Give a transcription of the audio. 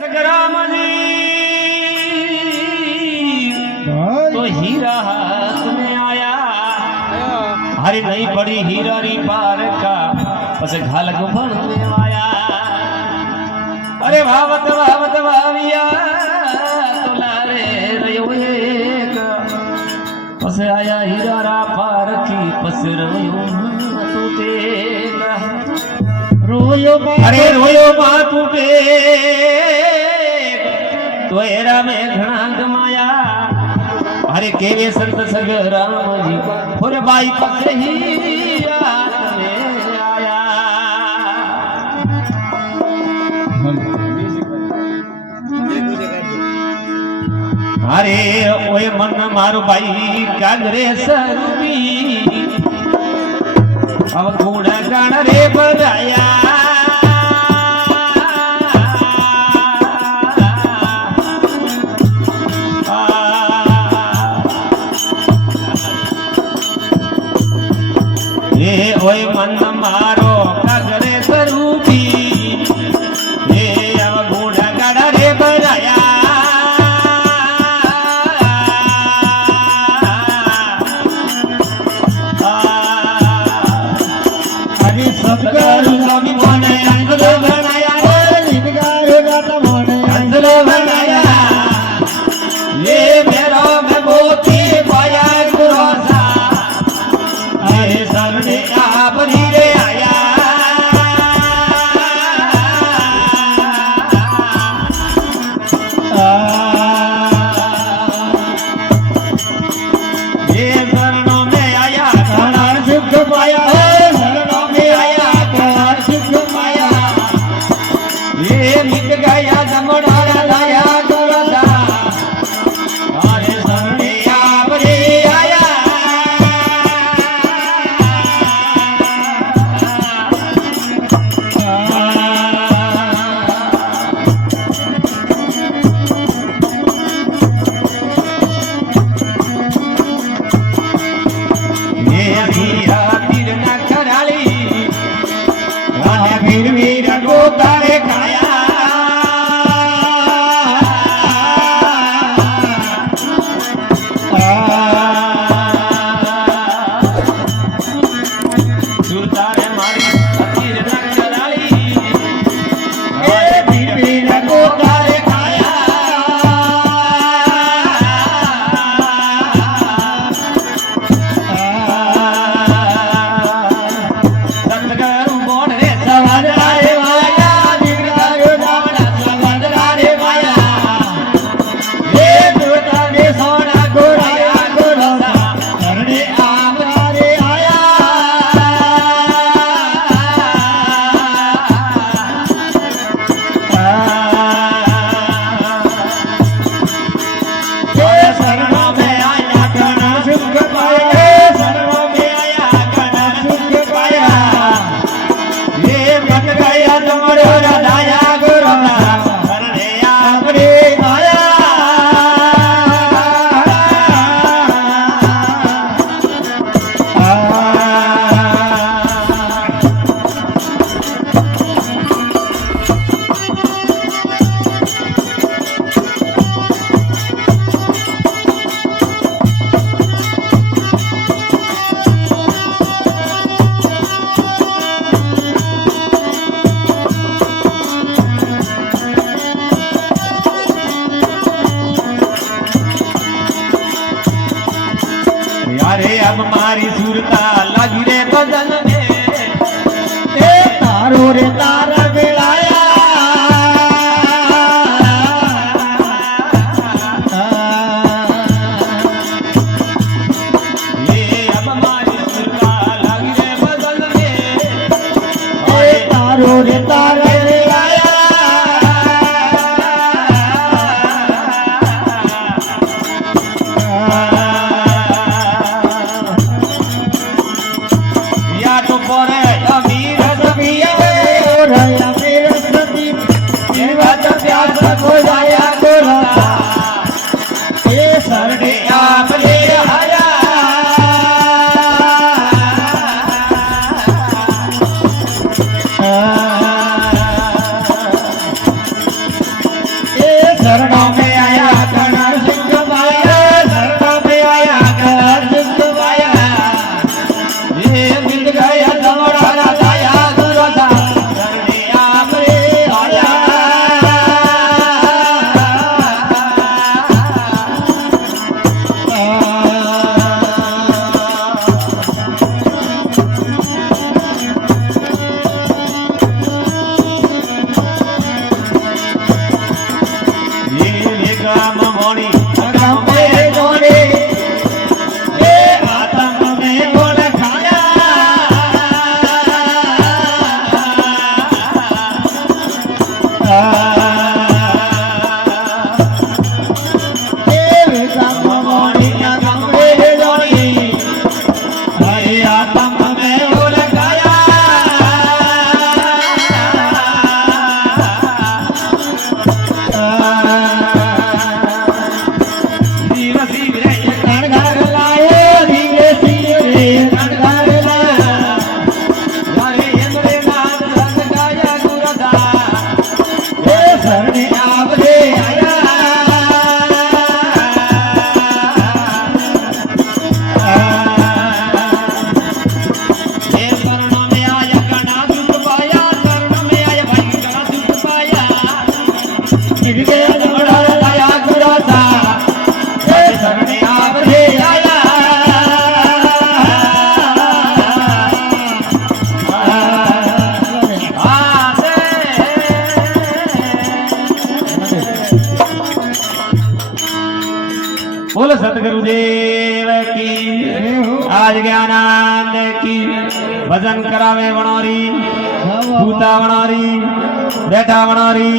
राम तो हीरा हाथ में आया। हरी नहीं पड़ी हीरा री पार का बस घाल गुफन में आया। अरे भावत भावत भाविया तो लारे रयो एक बस आया हीरा रा पार की बस रोयो तू तेरा रोयो अरे रोयो मातू पे तो एरा में घना गमाया। अरे केवे संत सग राम जी और बाई पसे ही रात में आया। अरे ओए मन मारो बाई कागरे सरूबी अब कूड़ा गान रे बजाया। ओए मन मारो कागरे सरूबी ये अब बूढ़ा गाड़ा रे बजाया। अरे सतगुरु स्वामी मोने अंजल बनाया अंजल बनाया। ये मेरो में मोती पाया गुरोसा अरे सरने आपरी रे आया। ये शरणों में आया घना सुख पाया। शरणों में आया घना सुख पाया। ये मिट गया जमड़ा लाया गुरोसा अरे सरने आपरी आया। वीर वीर को तारे खाया। सुरतारे मारी तीर न कराली वीर वीर को तारे खाया। सतगुरु बोल रे सवंदरारे माया दिगदारो दावड़ा सवंदरारे माया। ये दूता ने सोना गोराया गोरोसा करने आमरारे आया। ये शरणों में आया घना सुख पाया। शरणों में आया घना सुख पाया। ये बन गया तुम्हारे राजा गुरुना करने आपने आया। यारे अब मारी सुरता लगी रे बदन में ए तारो रे तारा बेलाया। ये अब मारी सुरता लगी रे बदन में ए तारो रे तारा बेलाया। या तो परे अमीर सबिया और अमीर सदी ये बात प्यास को जाया गोरा ये सरने आप ले आया। शरणों में आया कणर सिंह माया शरणों में आया कणर सिंह माया ये मिल गया तुम्हारा दया गुरु दा शरणे आपरे आया बोल सतगुरुदेव की आज ज्ञानानंद की भजन करावे वणोरी भूता वणोरी बैठा वणोरी